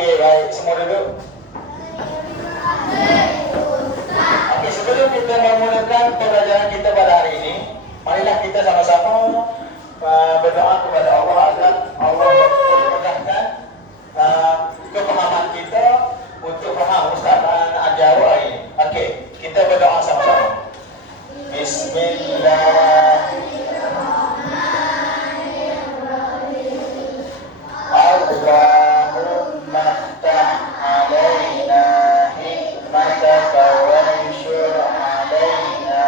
Okey, baik. Semua duduk. Okey, sebelum kita memulakan pembelajaran kita pada hari ini, marilah kita sama-sama berdoa kepada Allah agar Allah memudahkan kefahaman kita untuk faham Ustaz ajar hari ini. Okey, kita berdoa sama-sama. Bismillahirrahmanirrahim. Allahumma ftah alaina hikmataka wanshur alaina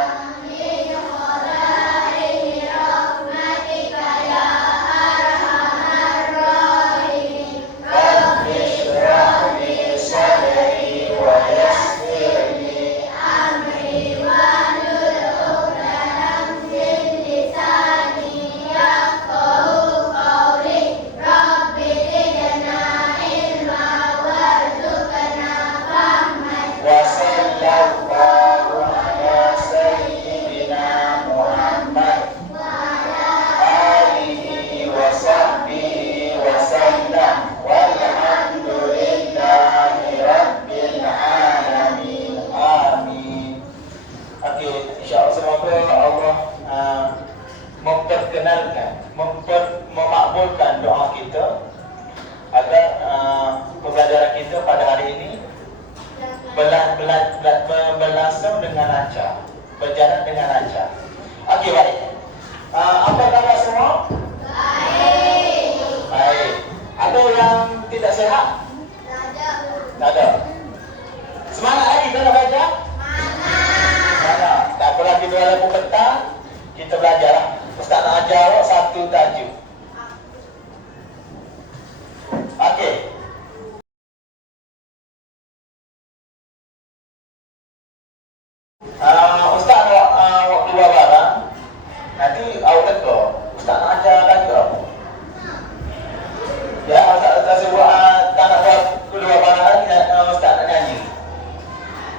min khaza'ini rahmatika ya arhamar rahimin. Rabbi shrah li sadri wa yassir li amri wahlul 'uqdatam min lisani yafqahu qawli. Rabbi zidna ilma warzuqna fahman. Wa sallallahu ala sayyidina Muhammad wa ala alihi wa sahbihi wa sallam walhamdulillahi rabbil alamin. Amin. Okey, insya-Allah semoga Allah memperkenalkan, memakbulkan doa kita agar pembelajaran kita pada hari ini berlangsung dengan lancar, berjalan dengan lancar. Okey, baik. Apa khabar semua? Baik. Baik. Ada yang tidak sihat? Tak ada. Semangat lagi kita nak belajar? Semangat. Tak apalah, kita walaupun petang, kita belajar lah. Ustaz nak ajar awak satu tajuk. Okey. Ustaz awak keluar barang. Nanti awak teka, Ustaz nak ajar lagi apa? Ya, Ustaz sebut tak nak buat keluar barang lagi, Ustaz nak nyanyi.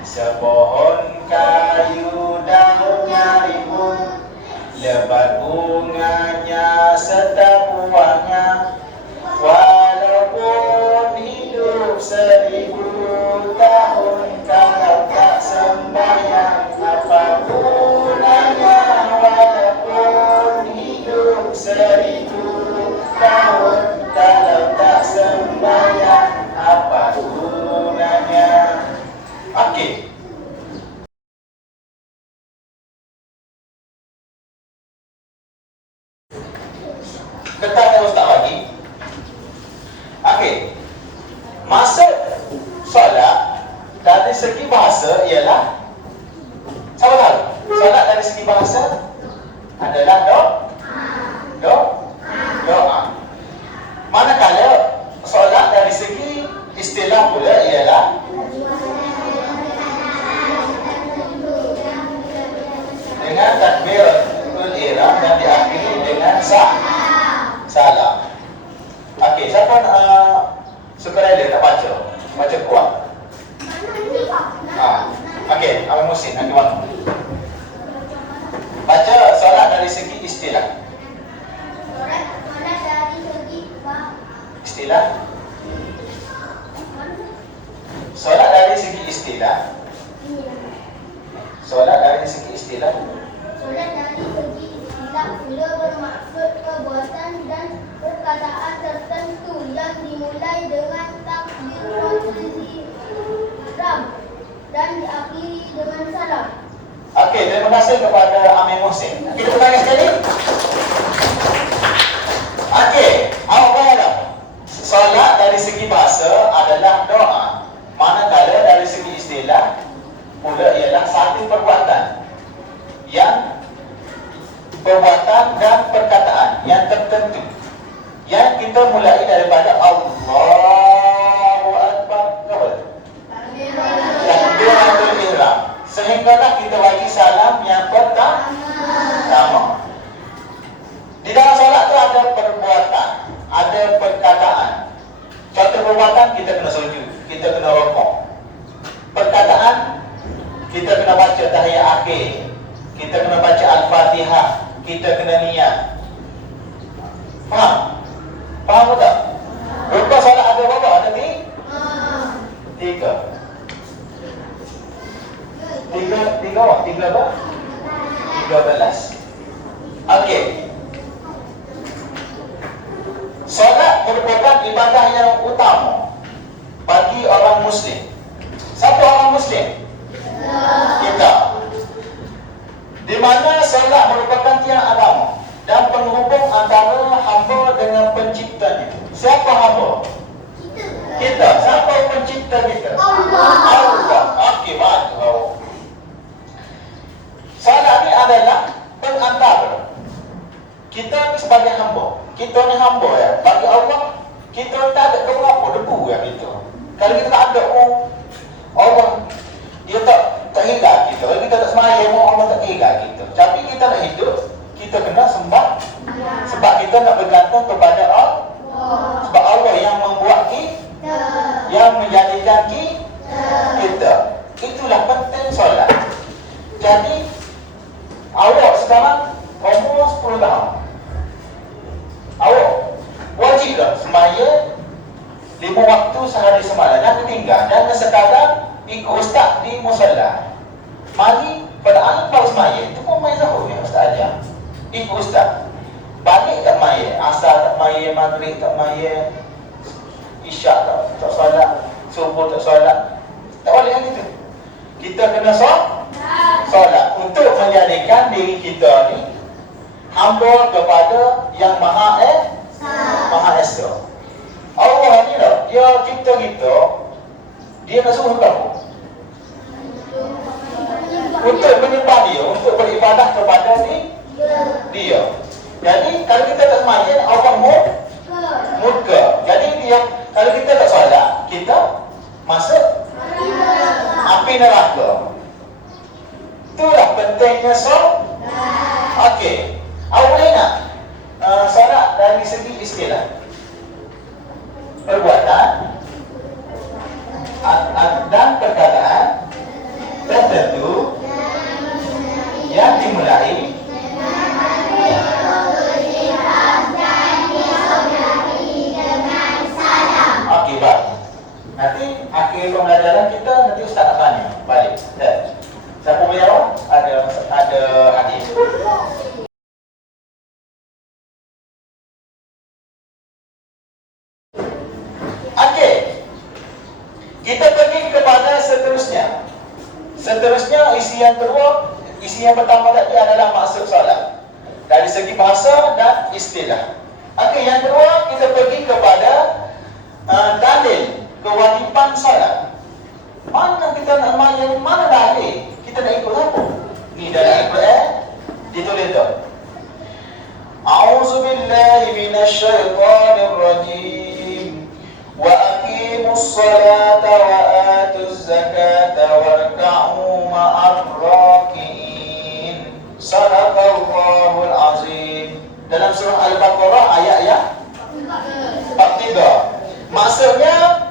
Sepohon kayu daunnya rimbun, lebat bunganya serta buahnya, walaupun hidup 1000 tahun, kalau tak sembahyang apa gunanya? Walaupun hidup 1000 tahun, kalau tak sembahyang apa gunanya? Okey. Kata Ustaz lagi. Okey. Maksud solat dari segi bahasa ialah, siapa tahu? Solat dari segi bahasa adalah doa. Manakala solat dari segi istilah pula ialah dengan takbiratul ihram dan diakhiri dengan salam. Okey, siapa suka rela nak baca kuat? Okey, Abang Musin nak gimana? Baca solat dari segi istilah. Solat dari segi Istilah. Solat dari segi istilah. Solat dari segi istilah. Solat dari segi istilah pula bermaksud perbuatan dan perkataan tertentu yang dimulai dengan takbiratul ihram dan diakhiri dengan salam. Okey, terima kasih kepada Amin Muhsin. Kita ulangi sekali. Okey, awak faham tak? Solat dari segi bahasa adalah doa. Manakala dari segi istilah pula ialah satu perbuatan dan perkataan yang tertentu yang kita mulai daripada Allahu Akbar, takbiratul ihram, sehinggalah kita bagi salam yang pertama. Di dalam solat tu ada perbuatan, ada perkataan. Contoh perbuatan, kita kena sujud, kita kena rukuk. Perkataan, kita kena baca tahiyat akhir, kita kena baca Al-Fatihah, kita kena niat. Faham? Faham tak? Rukuk solat ada berapa? Ada Muslim. Siapa orang Muslim? Kita. Di mana solat merupakan tiang agama dan penghubung antara hamba dengan penciptanya. Siapa hamba? Kita. Siapa pencipta kita? Allah. Okey, baik. Solat ni adalah pengantara. Kita ni sebagai hamba. Kita ni hamba ya. Bagi Allah, kita tak ada apa debu ya kita. Kalau kita tak ada Allah, dia tak hingga kita. Kalau kita tak semayang, Allah tak hingga kita. Tapi kita nak hidup, kita kena sembah. Sebab kita nak bergantung kepada Allah. Sebab Allah yang membuat kita, yang menjadikan kita. Itulah penting solat. Jadi awak sekarang umur 10 tahun. Awak wajib dah sembahyang 5 waktu sehari semalam. Jangan tinggal. Jangan sekadar ikut ustaz di musalla. Mari pada anak sembahyang itu pun main Zuhur ya ustaz ajar. Ikut ustaz. Balik tak main, asar tak main, maghrib tak main, isyak tak solat, subuh tak solat. Tak boleh kan itu. Kita kena solat untuk menjadikan diri kita ni hamba kepada yang Maha Esa. Allah ni lah, dia cipta kita, dia nak suruh kamu untuk menyembah dia, untuk beribadah kepada dia. Jadi kalau kita tak semayang, Allah murka. Jadi dia, kalau kita tak solat, kita masuk api neraka. Itulah pentingnya solat. Okey. Awak boleh nak solat dari segi istilah, perbuatan dan perkataan tertentu yang dimulai okey, baik. Nanti akhir pembelajaran kita, nanti ustaz nak tanya balik. Siapa punya jawab? Ada hadis. Okey. Kita pergi kepada seterusnya. Seterusnya isi yang kedua, isi yang pertama tadi adalah maksud solat dari segi bahasa dan istilah. Okey, yang kedua kita pergi kepada dalil kewajiban solat. Mana kita nak main, mana dalil? Kita nak ikut apa? Ni dalam Al-Quran ditulis tu. A'udzubillahi minasyaitonir rajim. Wa aqimus salata wa atuz zakata warka'u ma'ar raki'in. Sadaqallahul azim. Dalam surah Al-Baqarah ayat yang 43. Maksudnya,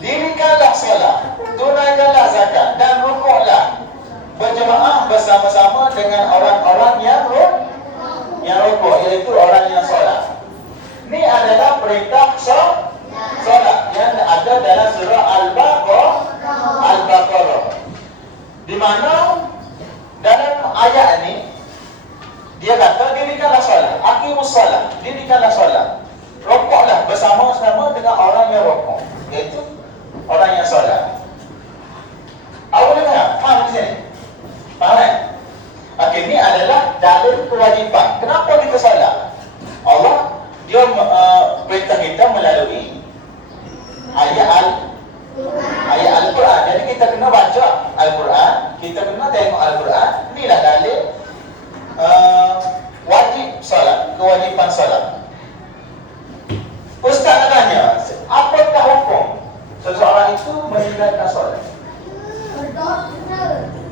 dirikanlah solat, tunaikanlah zakat dan rukuklah berjemaah bersama-sama dengan orang-orang yang rukuk, iaitu orang yang solat. Ini adalah perintah solat yang ada dalam surah Al-Baqarah. Di mana dalam ayat ini dia kata dirikanlah solat, aqimus solat, dirikanlah solat. Rukuklah bersama-sama dengan orang yang rukuk, iaitu orang yang solat. Awak boleh faham? Faham di sini? Faham kan? Okey, ini adalah dalil kewajiban. Kenapa kita solat? Allah dia perintah kita melalui ayat Al-Quran. Jadi kita kena baca Al-Quran, kita kena tengok Al-Quran. Inilah dalil wajib solat, kewajiban solat. Ustaz nak tanya, apakah hukum seseorang itu meninggalkan solat?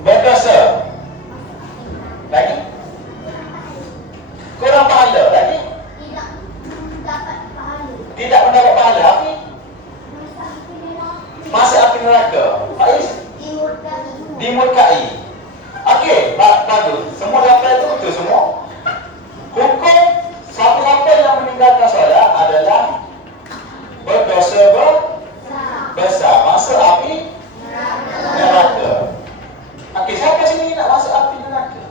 Berdosa. Lagi? Kurang pahala. Lagi? Tidak mendapat pahala. Tapi masuk api neraka. Faiz? Dimurkai. Okey, bagus. Semua dapat itu betul semua. Hukum siapa-siapa yang meninggalkan solat adalah berdosa besar, masuk api neraka. Okey, siapa sini nak masuk api neraka?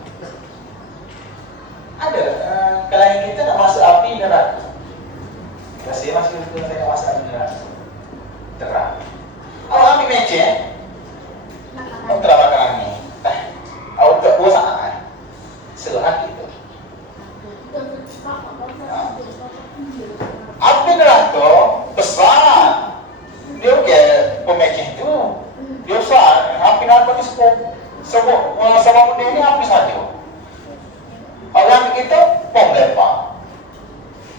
Ada klien kita nak masuk api neraka. Saya masih kita nak masuk api neraka. Terang. Awak ambil mece. Kontra makan ni. Awak tak puas ah. Serah gitu. Api neraka besar. Dia ke pemecah itu. Dia besar. Api neraka ni sebab benda ni api saja. Orang kita pom lepas.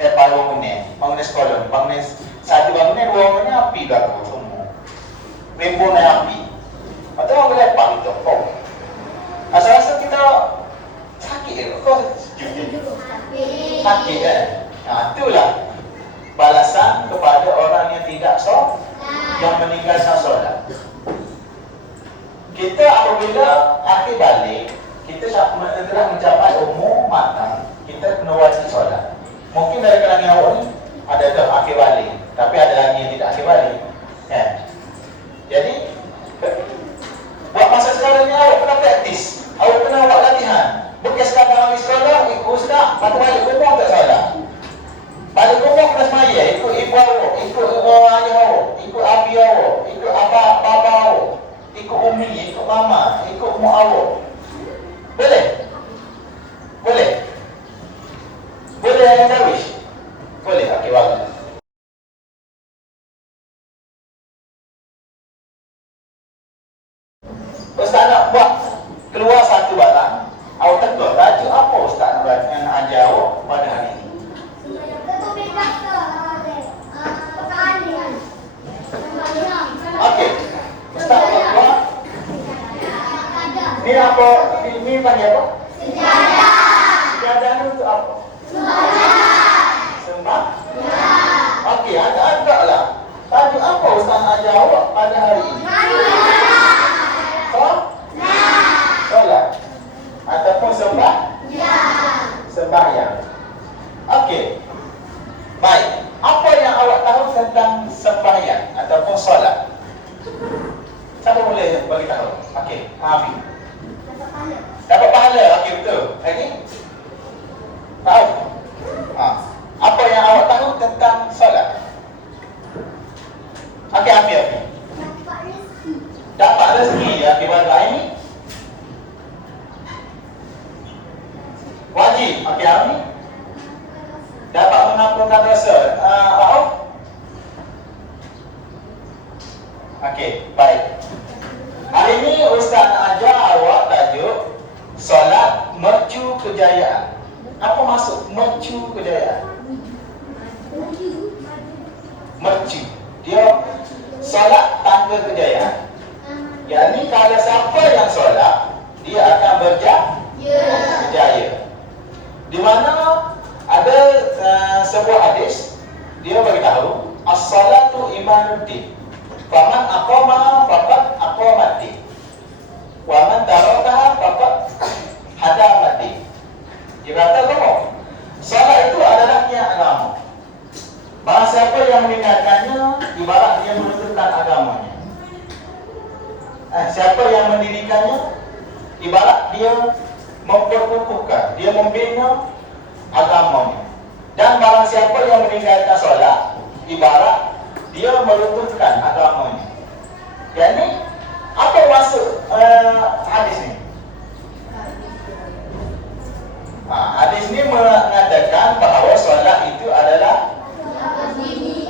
Lepas bangunan sekolah, bangunan satu bangunan, dua bangunan api dah semua. Ribuan api. Atau orang lepas itu pom. Asal-asal kita sakit kok sakit kan? Nah, itulah balasan kepada orang yang tidak solat, yang meninggalkan solat. Kita apabila akhir balik, kita telah mencapai umur matang, kita kena wajib solat. Mungkin dari kalangan awak ni ada ke akhir balik, tapi ada lagi yang tidak akhir balik. Ya. Jadi buat masa sekarang ni awak kena praktis, awak kena buat latihan. Bukan sekadar ambil sekolah, ikut ustaz, lepas balik rumah tak salah. Balik rumah kena semaya, ikut ibu awak, ikut ayah awak, ikut abi awak, ikut bapa awak, ikut umi, ikut mama, ikut mak awak. Boleh? Boleh? Boleh yang darwish? Boleh, okey, bagus. Ustaz nak buat keluar satu barang, awak tegur, tajuk apa Ustaz nak ajar awak pada hari ini? Okey, Ustaz buat ni apa? Ni panggil apa? Sejadah. Sejadah ni untuk apa? Sembah? Okey, agak-agak lah. Tajuk apa Ustaz nak ajar awak pada hari ini? Solat? Ataupun sembah? Sembahyang. Okey. Baik. Apa yang awak tahu tentang sembahyang ataupun solat? Siapa boleh bagi tahu? Okey, Amin. Dapat pahala. Okey, betul. Lagi? Tahu? Apa yang awak tahu tentang solat? Okey, Amin. Dapat rezeki akibat ini wajib. Okey, Amin. Dapat mengampunkan dosa. Okey, baik. Hari ini Ustaz nak ajar awak tajuk solat mercu kejayaan. Apa maksud mercu kejayaan? Mercu. Dia solat tangga kejayaan. Yang ni kalau siapa yang solat, dia akan berjaya. Di mana ada sebuah hadis, dia beritahu as-salatu imanuddin. Faman aqama faqad aqamati. Wa man tarakaha faqad hadamati. Dia kata apa? Salat itu adalah niat agama. Barang siapa yang meninggalkannya, ibarat dia menunjukkan agamanya. Siapa yang mendirikannya, ibarat dia memperkukuhkan, dia membina agamanya. Dan barang siapa yang meninggalkan solat, ibarat dia meruntuhkan agamanya. Jadi, apa maksud hadis ni? Hadis ni mengatakan bahawa solat itu adalah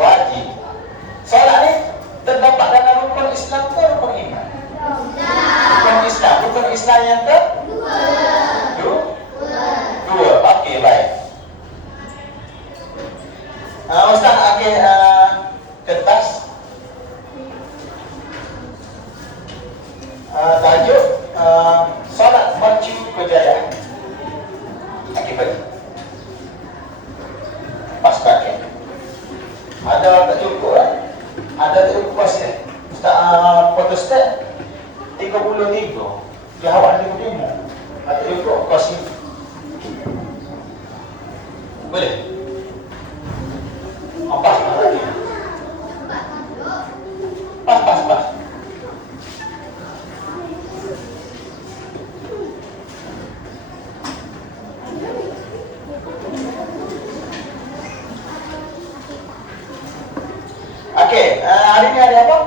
wajib. Solat ni terdapat dalam rukun Islam ke rukun iman? Rukun Islam yang kedua. Okey, baik. Ustaz akhir kertas tajuk solat mercu kejayaan. Okey, baik. Pas pakai. Ada tak cukup kan? Ada tak cukup pas ya? Ustaz photostat 33. Dia awak 55. Ada cukup pas ni. Boleh? Pas lagi. Pas. Okey, hari ni ada apa?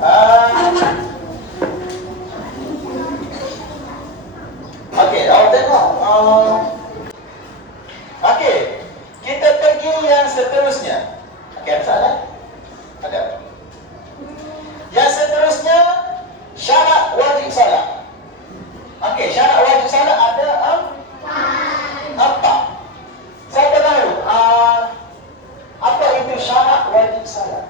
Okey, awak tengok. Okey, kita pergi yang seterusnya. Okey, ada soalan? Ada. Yang seterusnya, syarat wajib salat. Okey, syarat wajib salat ada empat. Siapa tahu apa itu syarat wajib salat?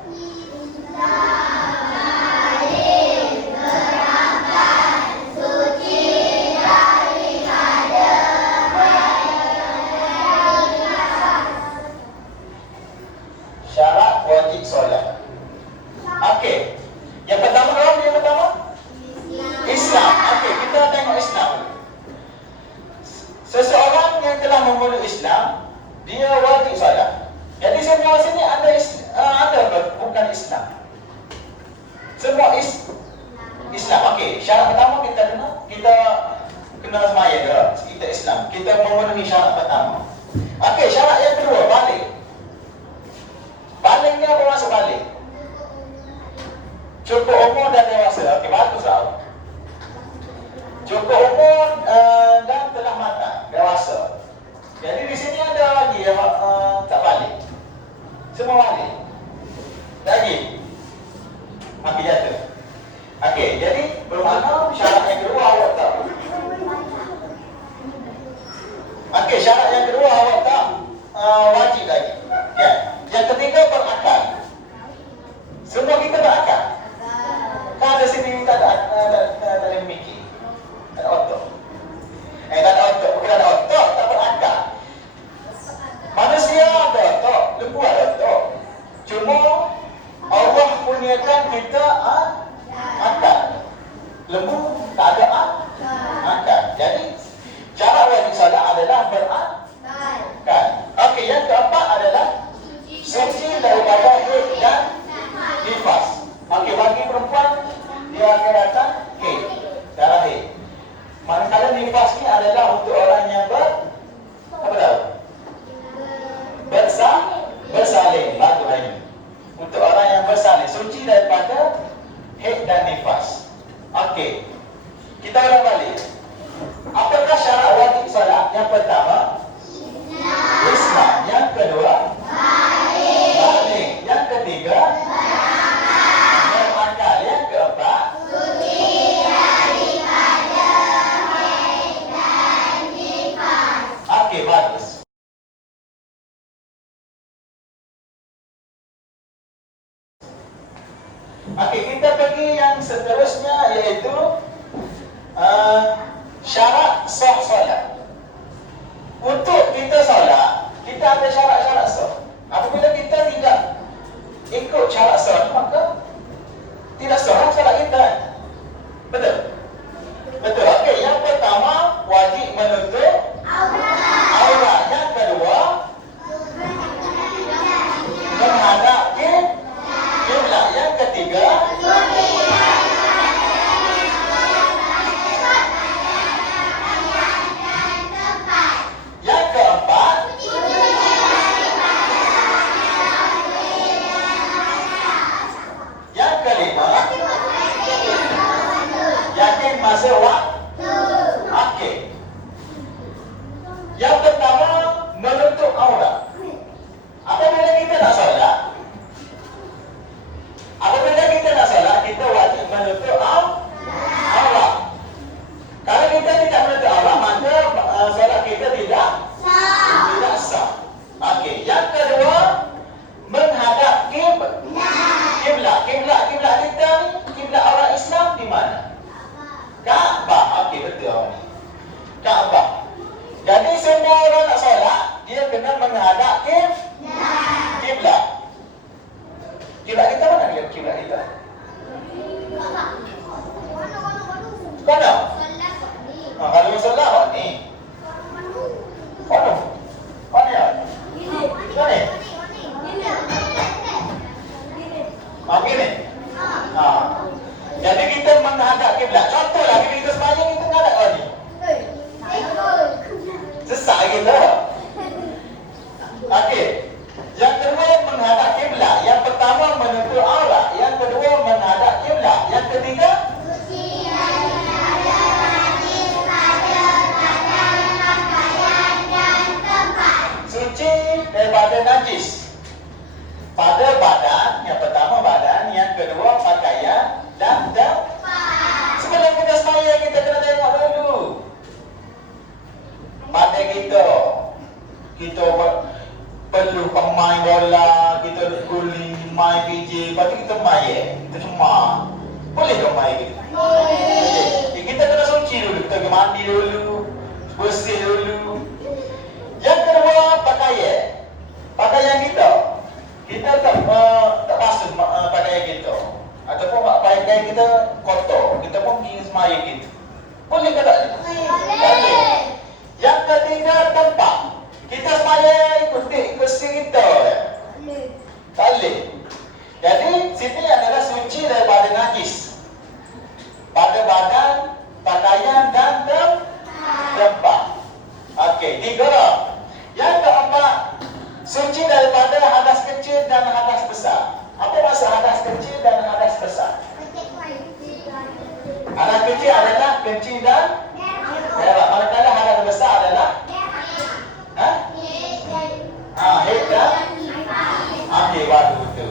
Syarat wajib solat. Okey. Yang pertama apa yang pertama? Islam. Okey, kita tengok Islam. Seseorang yang telah memeluk Islam, dia wajib solat. Jadi semua sini ada bukan Islam. Semua Islam. Okey, syarat pertama kita kena semaya ke? Kita Islam. Kita memenuhi syarat pertama. Okey, syarat yang kedua, balik. Balik ni apa maksud balik? Cukup umur dan dewasa. Okey, baguslah. Cukup umur dan telah matang, dewasa. Jadi di sini ada lagi yang tak balik. Semua balik. Lagi. Ambil jatuh. Okey, jadi bermakna syarat yang kedua awak tak. Okey, syarat yang kedua awak tak wajib lagi. Ya. Yang ketiga berakal. Semua kita berakal. Kan ada sini tak ada memikir. Tak ada otak. Tak ada otak. Bukan ada otak, tak berakal. Manusia ada otak, lembu ada otak. Cuma Allah kurniakan kita akal. Lembu tak ada akal. Jadi cara wajib salat adalah berakal. Okey, yang keempat adalah suci daripada haid dan nifas. Okey, bagi perempuan dia akan datang haid, darah haid. Manakala nifas ni adalah untuk orang yang apa tahu? Bersalin, bagus ini. Untuk orang yang bersalin, suci daripada haid dan nifas. Okey. Kita ulang balik. Apakah syarat wajib salat? Yang pertama, Islam. Yang kedua, balik. Yang ketiga, berakal. Yang keempat, okey, bagus. Okey, kita pergi yang seterusnya iaitu syarat sah solat. Untuk kita solat, kita ada syarat-syarat sah. Apabila kita tidak ikut syarat sah, maka tidak sah solat kita. Betul? Betul. Okey, yang pertama wajib menutup aurat. Yang kedua menghadap kiblat. Yang ketiga yang keempat yang kelima yakin masa waktu. Okey. Yang pertama menutup aurat. Apabila kita nak solat, kita wajib menutup aurat. Kalau kita tidak menutup aurat, maka solat kita tidak sah. Okey. Yang kedua menghadap kiblat. Kiblat kita ni, kiblat orang Islam di mana? Kaabah. Okey, betul awak ni. Kaabah. Jadi semua orang nak solat, dia kena menghadap kiblat. Kiblat kita mana dia? Kiblat kita. Mana? Kalau solat awak ni. Mana? Mana ya? Mana? Gini. Jadi kita menghadap kiblat. Contohlah kita sembahyang kita menghadap ke ni. Sesak kita. Okey. Yang kedua menghadap kiblat. Yang pertama menutup aurat. Yang kedua menghadap kiblat. najis. Pada badan, yang pertama badan, yang kedua pakaian dan tempat. Sebelum kita semaya, kita kena tengok dulu pada kita perlu pemain bola, kita guling, main PJ, lepas tu kita main, kita cuma boleh ke main gitu? Boleh. Kita kena suci dulu, kita pergi mandi dulu, bersih dulu. Yang kedua pakaian kita tak basuh pakaian kita, ataupun pakaian kita kotor, kita pun pergi semaya kita. Boleh ke tak? Boleh. Yang ketiga tempat. Kita semaya ikut kita. Tak boleh. Jadi sini adalah suci daripada najis. Pada badan, pakaian dan tempat. Okey, 3. Yang keempat, suci daripada hadas kecil dan hadas besar. Apa maksud hadas kecil dan hadas besar? Hadas kecil adalah kencing dan berak. Manakala hadas besar adalah haid dan okey, betul.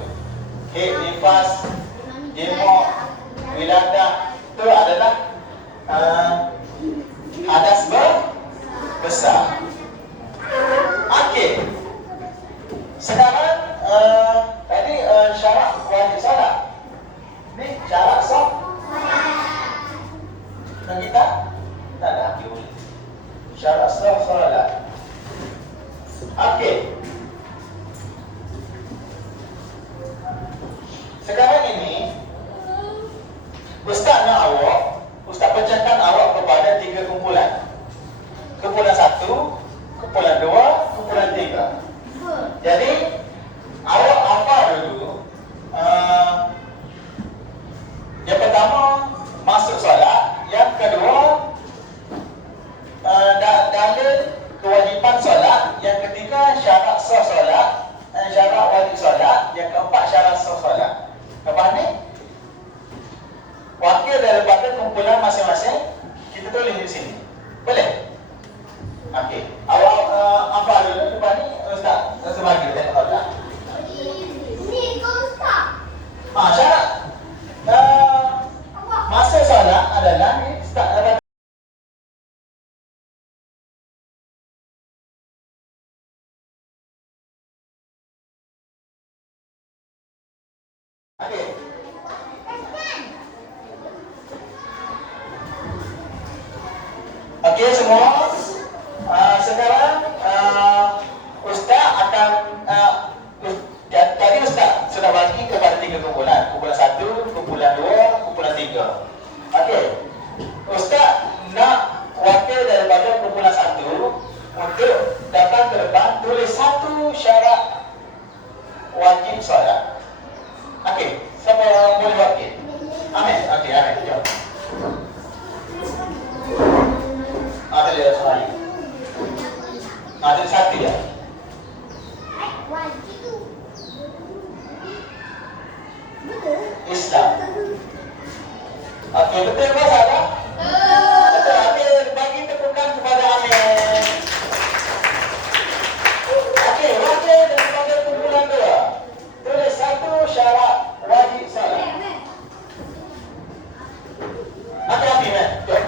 Haid, nifas, jemur, wiladah, itu adalah hadas besar. Okey. Sekarang tadi syarat wajib solat. Ni syarat solat. Dan kita tak ada akil. Syarat solat. Okey. Sekarang ini Ustaz pecahkan awak kepada 3 kumpulan. Kumpulan 1, kumpulan 2, kumpulan 3. Jadi awak apa dulu? Yang pertama masuk solat, yang kedua dalil kewajiban solat, yang ketiga syarat sah solat, syarat wajib solat, yang keempat syarat sah solat. Lepas ni wakil daripada kumpulan masing-masing kita tulis di sini. Boleh? Okey. Awak apa dulu? Lepas ni Ustaz sebagi tengok tak? Ni kau Ustaz. Syarat masuk solat adalah ni start Okey semua. Sekarang Ustaz akan tadi Ustaz sudah bagi kepada 3 kumpulan. Kumpulan 1, kumpulan 2, kumpulan 3. Okey. Ustaz nak wakil daripada kumpulan 1 untuk datang ke depan tulis 1 syarat wajib solat. Okey, siapa yang boleh wakil? Amin. Okey, Amin. Jom. Ada dia soal. Ada 1 ya. Islam. Okey, betul ke salah? Betul. Amin bagi tepukan kepada Amin. Okey, wakil daripada kumpulan 2. Tulis 1 syarat wajib solat. Okey, Amin. Jom.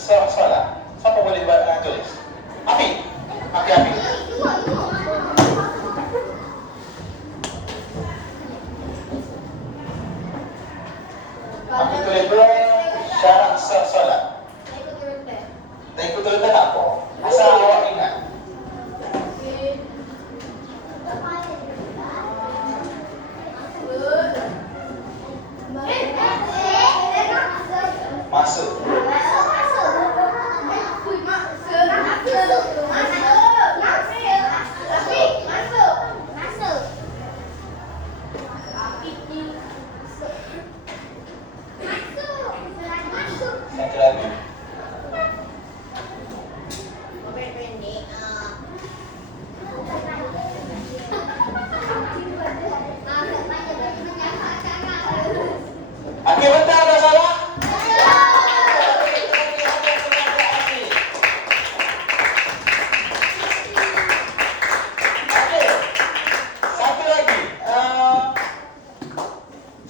Soalan. Siapa boleh tulis? Api. Api. Api tulis dua syarat soalan. Tak ikut tulis tak apa. Asal awak ingat. Masuk. Satu lagi. Okey, betul atau salah? Okey. Satu lagi.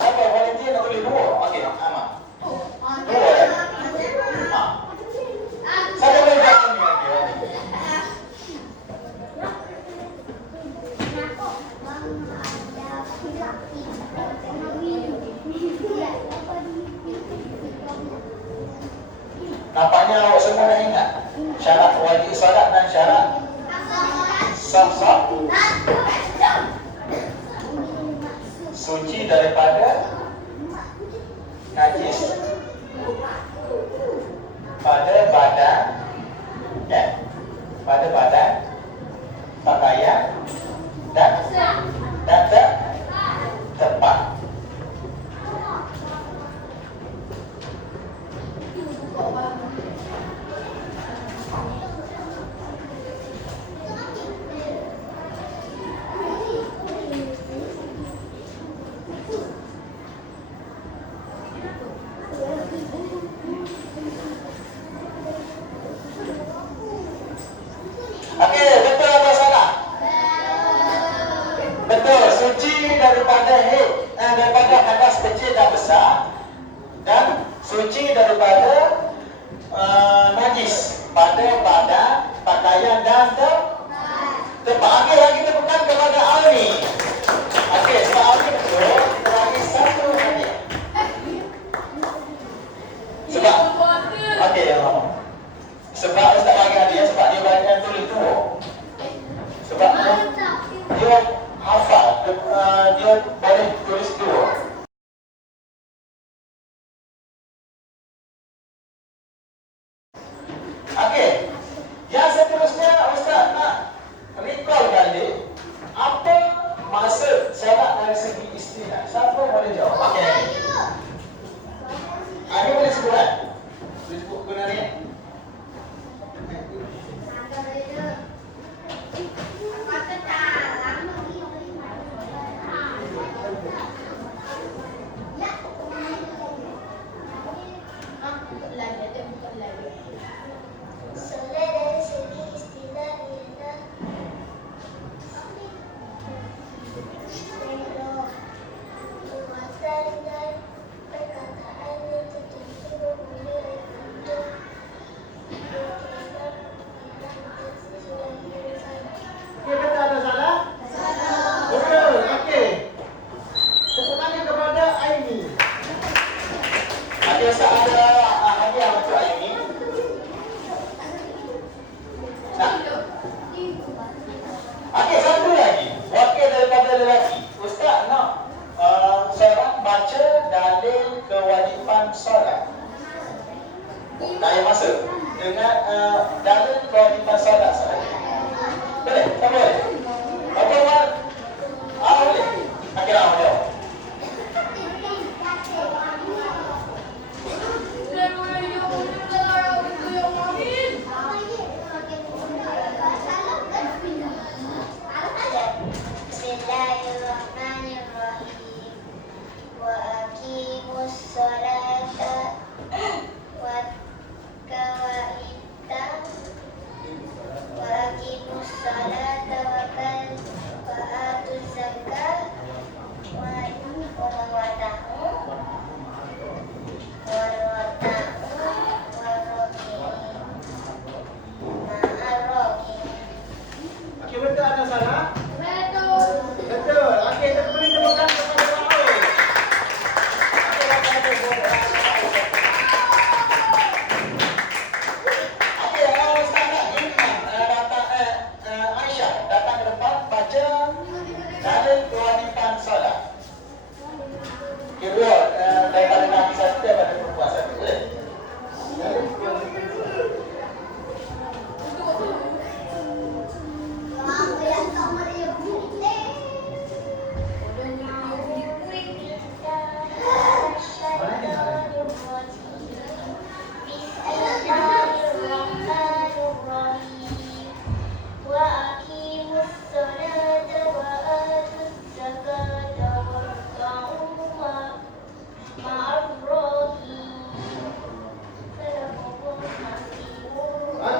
Siapa volunteer nak tulis dua? Okey, Amal. Dua lagi. Siapa boleh jawab ni? Okey. Nampaknya awak semua dah ingat syarat wajib solat dan syarat sah. Suci daripada najis pada badan, ya, pada badan, pakaian dan tempat. Okey, betul atau salah? Betul, suci daripada daripada hadas kecil dan besar, dan suci daripada najis pada badan, pakaian dan tempat. Okey, kita bukan kepada Almi. Okey, sebab Almi betul, kita bagi satu hadiah. Sebab okey, ya Allah. Sebab Ustaz bagi hadiah sebab dia banyak tulis dua. Sebab dia hafal, dia boleh tulis dua. Okey, yang seterusnya Ustaz nak recall kali apa maksud solat dari segi istilah. Siapa boleh jawab? Okey. Ada boleh sebulan? Boleh sebut guna ni? Solat dari segi istilah ialah perbuatan dan perkataan yang tertentu boleh untuk berkaitan dengan sesuatu yang salah. Okey, betul atau salah? Salah. Betul. Okey. Tepuk tangan kepada Aini. Ada Ustaz ada hadiah untuk Aini. Nah. Okey, satu lagi. Wakil daripada lelaki. Ustaz nak seorang baca dalil kewajipan solat. Tak payah masuk. Dengan dalil kewajipan solat sahaja. Boleh? Tak boleh? Apa buat? Boleh. Akhirnya awak jawab. Bismillahirrahmanirrahim. Wa aqimus sholata wa qawaita wa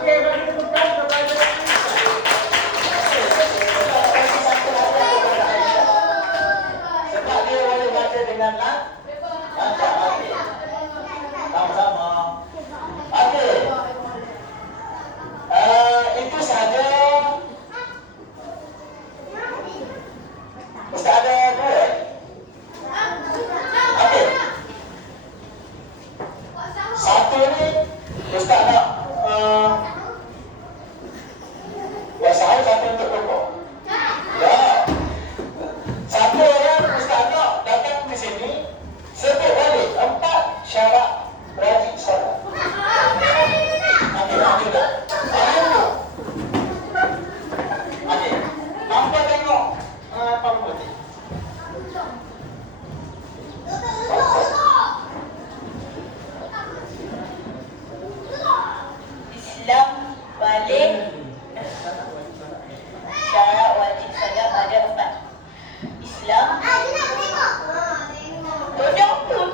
Okey, bagi tepukan kepada sebab dia boleh baca dengan lancar. Okey. Sama-sama. Okey. Itu sahaja. Ustaz ada dua. Okey. Satu ni Ustaz nak buat sahur, satu untuk rokok. Ya. Satu orang Ustaz nak datang di sini sebut balik 4 syarat wajib solat. Okey, nak juga. Okey. Nampak tengok apa putih. Islam balik syarat wajib solat ada 4. Islam duduk.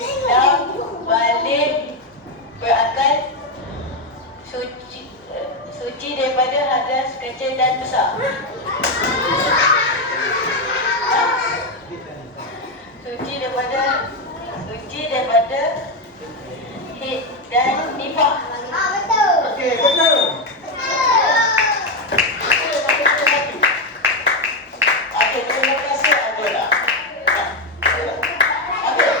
Islam balik berakal, suci daripada hadas kecil dan besar. Suci daripada hid dan nifak. Okey, betul. Okey, terima kasih Angela. Okey.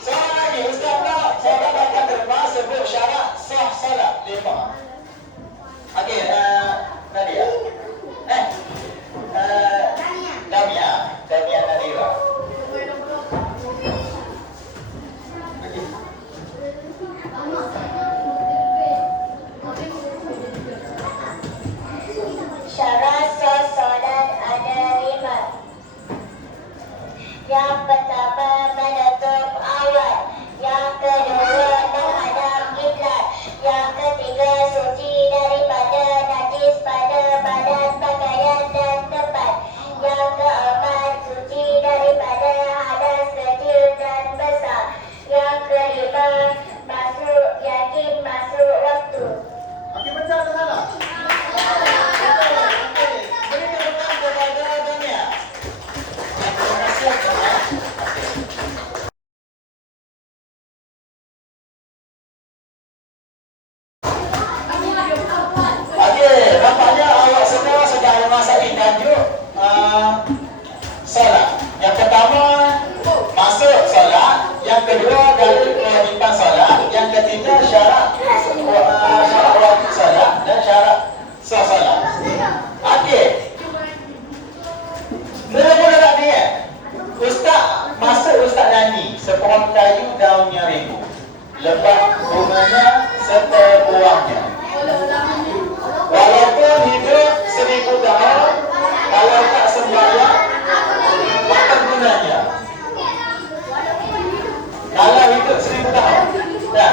Seorang lagi Ustaz nak saya akan terima sebut syarat sah solat 5. Okey, Nadia. Damia Nadira. Syarat sah solat ada 5. Yang pertama menutup aurat, yang kedua menghadap kiblat, yang ketiga suci daripada najis pada badan, pakaian dan tempat, yang keempat suci daripada hadas kecil dan besar, yang kelima yakin masuk waktu. Okey, betul atau salah? Okey. Beri tepukan kepada Damia. Terima kasih. Okey, nampaknya awak semua sedang menguasai tajuk solat. Yang pertama masuk solat, yang kedua dalil kewajiban solat, yang ketiga syarat wajib solat dan syarat sah solat. Okey. Mula-mula tak ni Ustaz nyanyi seporang kayu daunnya ribu, lebat bunganya serta buahnya. Walaupun hidup 1000 tahun, kalau tak sembahyang, apa gunanya? Kalau hidup 1000 tahun, ya.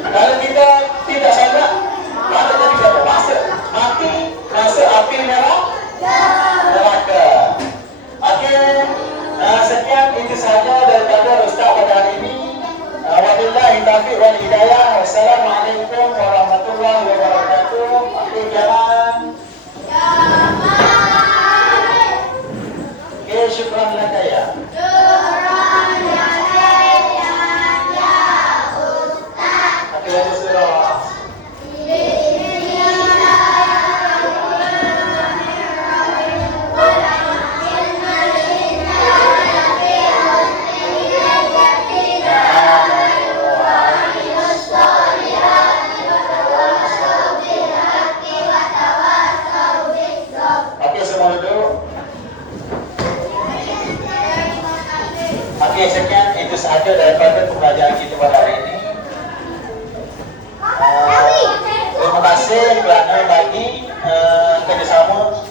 Kalau kita tidak salat, kalau kita tidak berpuasa, mati masuk api neraka. Okey, sekian itu sahaja daripada Ustaz pada hari ini. Wabillahi taufiq wal hidayah. Wassalamualaikum warahmatullahi wabarakatuh. Okey, jalan. Okey, syukran laka ya. Okey, ada surah. Okey, semua duduk. Okey, sekian itu sahaja daripada pembelajaran kita pada hari ini. Terima kasih kerana bagi kerjasama